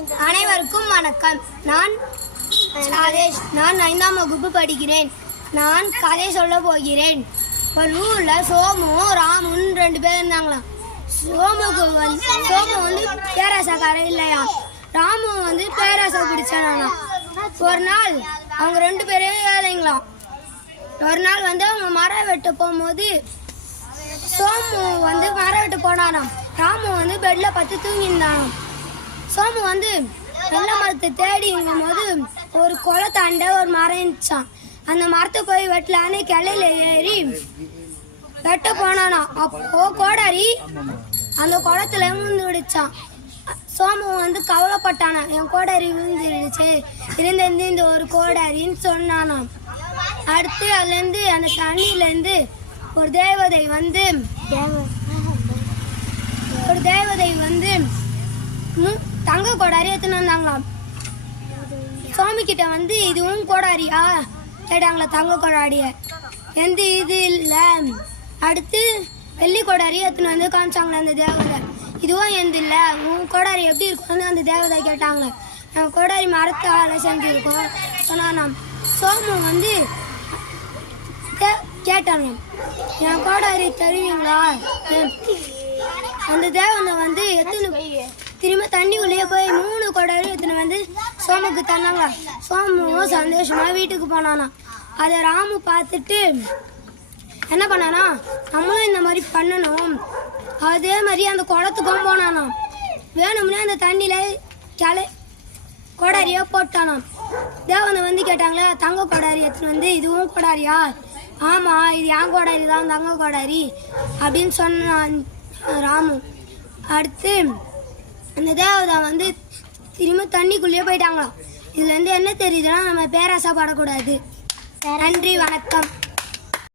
அனைவருக்கும் வணக்கம். நான் ராஜேஷ். நான் 5ஆம் வகுப்பு படிக்கிறேன். நான் கதை சொல்ல போகிறேன். ஒரு ஊர்ல சோமும் ராமுன்னு 2 பேர் இருந்தாங்களாம். சோமு வந்து பேராசக்காரன் இல்லையா, ராமு வந்து பேராசை பிடிச்சானா. ஒரு நாள் அவங்க 2 பேரே ஏழைங்களாம். ஒரு நாள் வந்து அவங்க மரம் வெட்ட போகும்போது சோமு வந்து மரம் வெட்ட போனாராம். ராமு வந்து பெட்ல பத்து தூங்கியிருந்தானாம். சோமு வந்து நல்ல மரத்தை தேடி போது ஒரு குளத்தாண்ட ஒரு மரம் இருந்துச்சான். அந்த மரத்தை போய் வெட்டலான்னு கிளையில ஏறி வெட்ட போனானா. அப்போ கோடாரி அந்த குளத்துல விழுந்து விடுச்சான். சோமு வந்து கவலைப்பட்டானா, என் கோடாரி விழுந்துடுச்சு, இருந்திருந்து இந்த ஒரு கோடாரின்னு சொன்னானாம். அடுத்து அதுலேருந்து அந்த தண்ணியிலேருந்து ஒரு தேவதை வந்து தங்க கோடாரி எடுத்துன்னு வந்தாங்களாம். சுவாமி கிட்ட வந்து இதுவும் கோடாரியா கேட்டாங்களா. தங்க கோடாரிய எந்த இது இல்லை. அடுத்து வெள்ளி கோடாரி எடுத்துன்னு வந்து காமிச்சாங்களா அந்த தேவதை. இதுவும் எந்த இல்லை, உன் கோடாரி எப்படி இருக்கும்னு அந்த தேவதை கேட்டாங்க. என் கோடாரி மரத்தால செஞ்சுருக்கோம் சொன்னானாம். சோமு வந்து கேட்டாங்க, என் கோடாரி தருவீங்களா. அந்த தேவனை வந்து திரும்ப தண்ணி உள்ளே போய் 3 கோடாரி எடுத்துன்னு வந்து சோமுக்கு தந்தாங்க. சோமும் சந்தோஷமா வீட்டுக்கு போனானா. அதை ராமு பார்த்துட்டு என்ன பண்ணானா, நம்மளும் இந்த மாதிரி பண்ணணும். அதே மாதிரி அந்த குளத்துக்கும் போனானாம். வேணும்னே அந்த தண்ணியில கோடாரியா போட்டானாம். தேவனை வந்து கேட்டாங்களே, தங்க கோடாரி எடுத்துன்னு வந்து இதுவும் கோடாரியா. ஆமா, இது என் கோடாரி தான், தங்க கோடாரி அப்படின்னு சொன்னான் ராமு. அடுத்து அந்த தேவதை வந்து திரும்ப தண்ணிக்குள்ளேயே போயிட்டாங்களாம். இதுல இருந்து என்ன தெரியுதுன்னா, நம்ம பேராசைப்படக்கூடாது. நன்றி, வணக்கம்.